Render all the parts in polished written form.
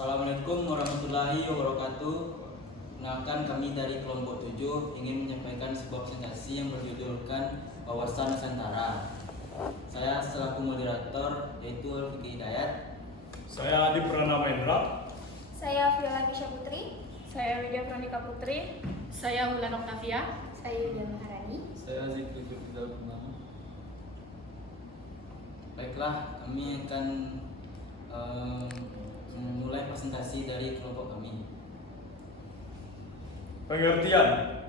Assalamualaikum warahmatullahi wabarakatuh. Perkenalkan, kami dari kelompok 7 ingin menyampaikan sebuah presentasi yang berjudulkan Wawasan Nusantara. Saya selaku moderator yaitu Fikri Hidayat. Saya Adi Pranama Indra. Saya Viola Kisha Putri. Saya Widya Veronica Putri. Saya Wulan Oktavia. Saya Yulia Maharani. Saya Zikri Firdaus Purnama. Baiklah, kami akan memulai presentasi dari kelompok kami. Pengertian.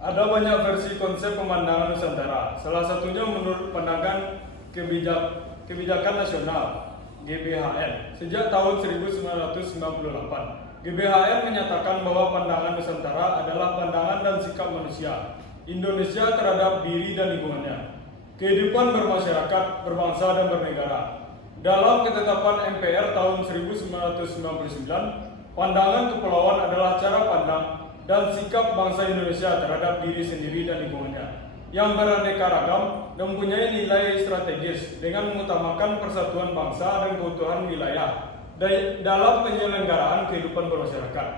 Ada banyak versi konsep pemandangan Nusantara. Salah satunya menurut pandangan kebijakan nasional GBHN sejak tahun 1998. GBHN menyatakan bahwa pandangan Nusantara adalah pandangan dan sikap manusia Indonesia terhadap diri dan lingkungannya, kehidupan bermasyarakat, berbangsa dan bernegara. Dalam ketetapan MPR tahun 1999, pandangan kepulauan adalah cara pandang dan sikap bangsa Indonesia terhadap diri sendiri dan lingkungannya yang beraneka ragam dan mempunyai nilai strategis dengan mengutamakan persatuan bangsa dan keutuhan wilayah dalam penyelenggaraan kehidupan bermasyarakat,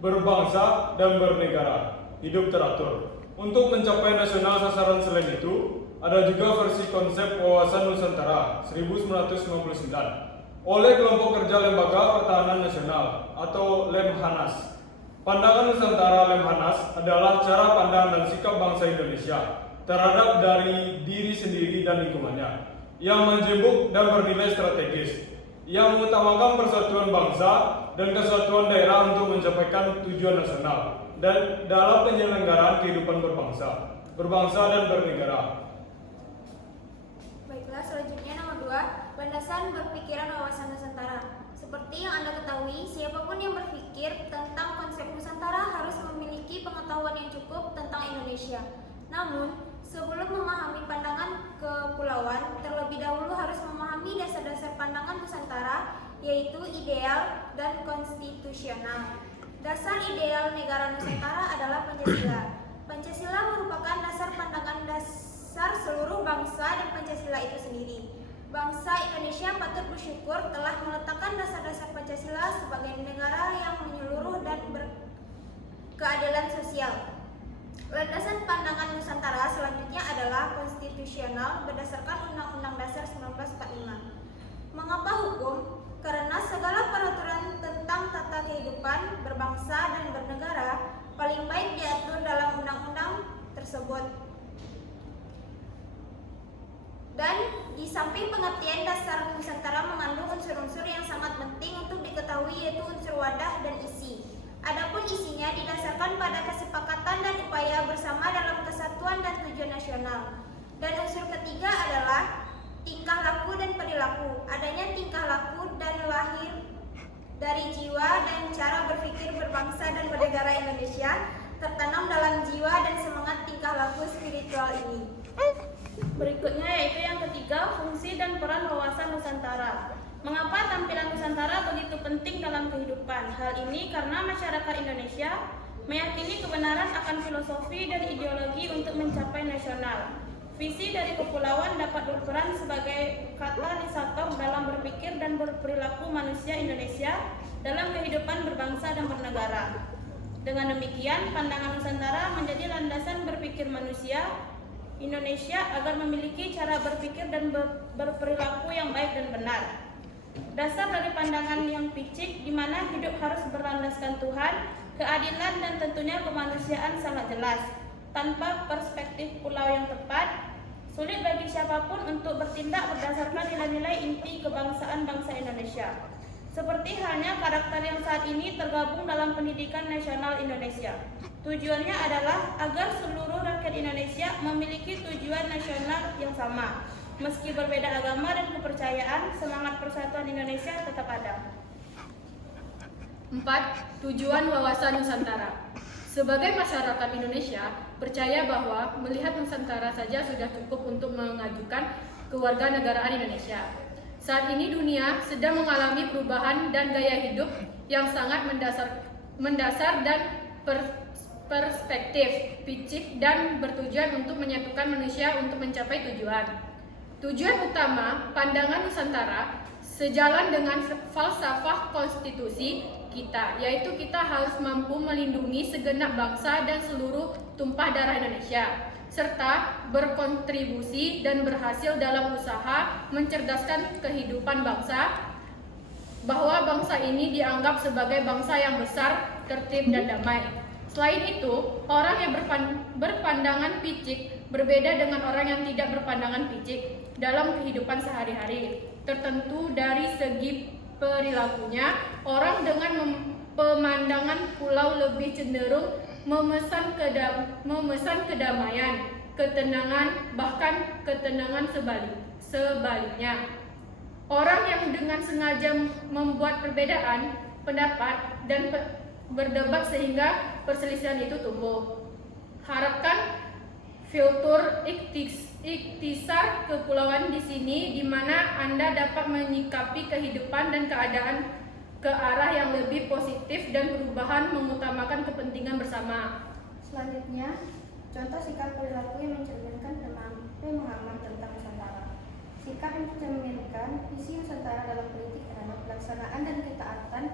berbangsa dan bernegara, hidup teratur. Untuk mencapai nasional sasaran selain itu, ada juga versi konsep Wawasan Nusantara 1999 oleh Kelompok Kerja Lembaga Pertahanan Nasional atau Lemhanas. Pandangan Nusantara Lemhanas adalah cara pandang dan sikap bangsa Indonesia terhadap dari diri sendiri dan lingkungannya yang menjembuk dan bernilai strategis, yang mengutamakan persatuan bangsa dan kesatuan daerah untuk mencapaikan tujuan nasional dan dalam penyelenggaraan kehidupan berbangsa dan bernegara. Baiklah, selanjutnya nomor 2, landasan berpikiran wawasan Nusantara. Seperti yang Anda ketahui, siapapun yang berpikir tentang konsep Nusantara harus memiliki pengetahuan yang cukup tentang Indonesia. Namun, sebelum memahami pandangan kepulauan, terlebih dahulu harus memahami dasar-dasar pandangan Nusantara, yaitu ideal dan konstitusional. Dasar ideal negara Nusantara adalah Pancasila. Pancasila merupakan dasar pandangan dasar seluruh bangsa dan Pancasila itu sendiri. Bangsa Indonesia patut bersyukur telah meletakkan dasar-dasar Pancasila sebagai negara yang menyeluruh dan berkeadilan sosial. Landasan pandangan Nusantara selanjutnya adalah konstitusional berdasarkan Undang-Undang Dasar 1945. Mengapa hukum? Karena segala peraturan tentang tata kehidupan berbangsa dan bernegara paling baik diatur dalam undang-undang tersebut. Dan di samping pengertian dasar Nusantara mengandung unsur-unsur yang sangat penting untuk diketahui, yaitu unsur wadah dan isi. Adapun isinya didasarkan pada kesepakatan dan upaya bersama dalam kesatuan dan tujuan nasional. Dan unsur ketiga adalah tingkah laku dan perilaku. Adanya tingkah laku dan lahir dari jiwa dan cara berpikir berbangsa dan bernegara Indonesia tertanam dalam jiwa dan semangat tingkah laku spiritual ini. Berikutnya yaitu yang ketiga, fungsi dan peran wawasan Nusantara. Mengapa tampilan Nusantara begitu penting dalam kehidupan? Hal ini karena masyarakat Indonesia meyakini kebenaran akan filosofi dan ideologi untuk mencapai nasional. Visi dari kepulauan dapat berperan sebagai katalisator dalam berpikir dan berperilaku manusia Indonesia dalam kehidupan berbangsa dan bernegara. Dengan demikian, pandangan Nusantara menjadi landasan berpikir manusia Indonesia agar memiliki cara berpikir dan berperilaku yang baik dan benar. Dasar dari pandangan yang picik di mana hidup harus berlandaskan Tuhan, keadilan dan tentunya kemanusiaan sangat jelas. Tanpa perspektif pulau yang tepat, sulit bagi siapapun untuk bertindak berdasarkan nilai-nilai inti kebangsaan bangsa Indonesia. Seperti halnya karakter yang saat ini tergabung dalam pendidikan nasional Indonesia. Tujuannya adalah agar seluruh rakyat Indonesia memiliki tujuan nasional yang sama. Meski berbeda agama dan kepercayaan, semangat persatuan Indonesia tetap ada. 4. Tujuan wawasan Nusantara. Sebagai masyarakat Indonesia, percaya bahwa melihat Nusantara saja sudah cukup untuk mengajukan kewarganegaraan Indonesia. Saat ini dunia sedang mengalami perubahan dan gaya hidup yang sangat mendasar dan perspektif, picik dan bertujuan untuk menyatukan manusia untuk mencapai tujuan. Tujuan utama pandangan Nusantara sejalan dengan falsafah konstitusi kita, yaitu kita harus mampu melindungi segenap bangsa dan seluruh tumpah darah Indonesia, serta berkontribusi dan berhasil dalam usaha mencerdaskan kehidupan bangsa, bahwa bangsa ini dianggap sebagai bangsa yang besar, tertib, dan damai. Selain itu, orang yang berpandangan picik berbeda dengan orang yang tidak berpandangan picik dalam kehidupan sehari-hari. Tertentu dari segi perilakunya, orang dengan pemandangan pulau lebih cenderung memesan kedamaian, ketenangan, bahkan ketenangan sebaliknya. Orang yang dengan sengaja membuat perbedaan pendapat dan berdebat sehingga perselisihan itu tumbuh. Harapkan filter ikhtisar kepulauan di sini, di mana Anda dapat menyikapi kehidupan dan keadaan ke arah yang lebih positif dan perubahan mengutamakan kepentingan bersama. Selanjutnya, contoh sikap perilaku yang mencerminkan pemahaman tentang Nusantara. Sikap yang mencerminkan visi Nusantara dalam politik adalah pelaksanaan dan ketaatan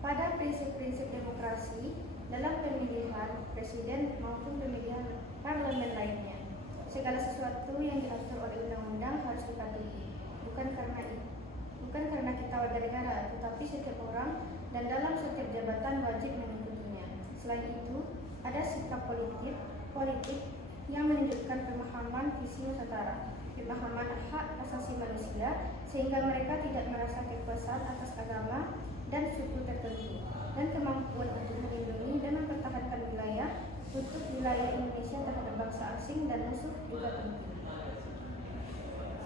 pada prinsip-prinsip demokrasi dalam pemilihan presiden maupun pemilihan parlemen lainnya. Segala sesuatu yang diatur oleh undang-undang harus dipatuhi, bukan karena kita warga negara, tetapi setiap orang dan dalam setiap jabatan wajib mengikutinya. Selain itu, ada sikap politik yang menunjukkan pemahaman visi Nusantara, pemahaman hak asasi manusia, sehingga mereka tidak merasa terkesan atas agama dan suku tertentu, dan kemampuan untuk melindungi dan mempertahankan wilayah Indonesia terhadap bangsa asing dan musuh juga penting.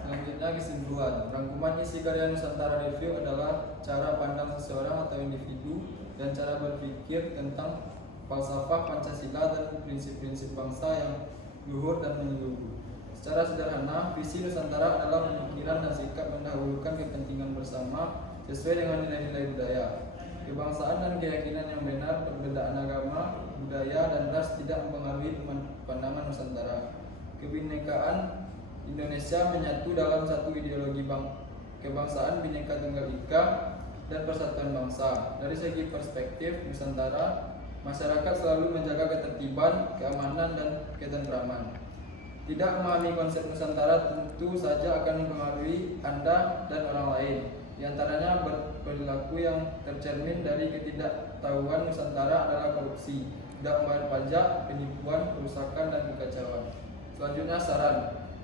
Selanjutnya kesimpulan. Rangkuman isi karya Nusantara Review adalah cara pandang seseorang atau individu dan cara berpikir tentang falsafah Pancasila dan prinsip-prinsip bangsa yang luhur dan menyeluruh. Secara sederhana, visi Nusantara adalah pemikiran dan sikap mendahulukan kepentingan bersama sesuai dengan nilai-nilai budaya. Kebangsaan dan keyakinan yang benar, perbedaan agama, budaya, dan ras tidak mempengaruhi pandangan Nusantara. Kebinekaan Indonesia menyatu dalam satu ideologi kebangsaan Bhinneka Tunggal Ika dan persatuan bangsa. Dari segi perspektif Nusantara, masyarakat selalu menjaga ketertiban, keamanan, dan ketentraman. Tidak memahami konsep Nusantara tentu saja akan mempengaruhi Anda dan orang lain. Di antaranya perilaku yang tercermin dari ketidaktahuan Nusantara adalah korupsi, tidak membayar pajak, penipuan, kerusakan, dan kekacauan. Selanjutnya saran.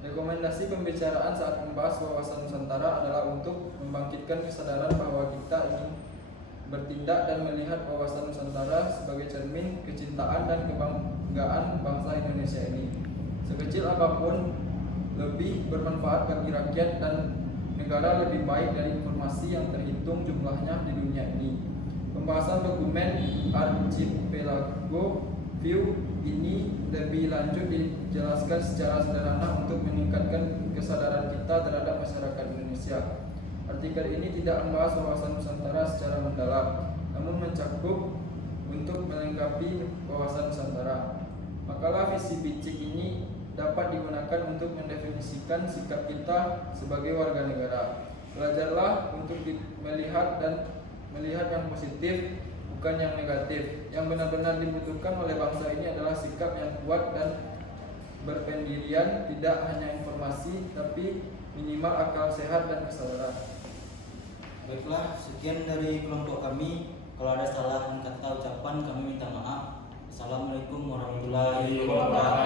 Rekomendasi pembicaraan saat membahas wawasan Nusantara adalah untuk membangkitkan kesadaran bahwa kita ingin bertindak dan melihat wawasan Nusantara sebagai cermin kecintaan dan kebanggaan bangsa Indonesia ini. Sekecil apapun lebih bermanfaat bagi rakyat dan negara lebih baik dari informasi yang terhitung jumlahnya di dunia ini. Pembahasan dokumen Archipelago View ini lebih lanjut dijelaskan secara sederhana untuk meningkatkan kesadaran kita terhadap masyarakat Indonesia. Artikel ini tidak membahas wawasan Nusantara secara mendalam, namun mencakup untuk melengkapi wawasan Nusantara. Makalah visi Bicik ini dapat digunakan untuk mendefinisikan sikap kita sebagai warga negara. Belajarlah untuk melihat yang positif, bukan yang negatif. Yang benar-benar dibutuhkan oleh bangsa ini adalah sikap yang kuat dan berpendirian, tidak hanya informasi, tapi minimal akal sehat dan kesadaran. Baiklah, sekian dari kelompok kami. Kalau ada salah kata ucapan, kami minta maaf. Assalamualaikum warahmatullahi wabarakatuh.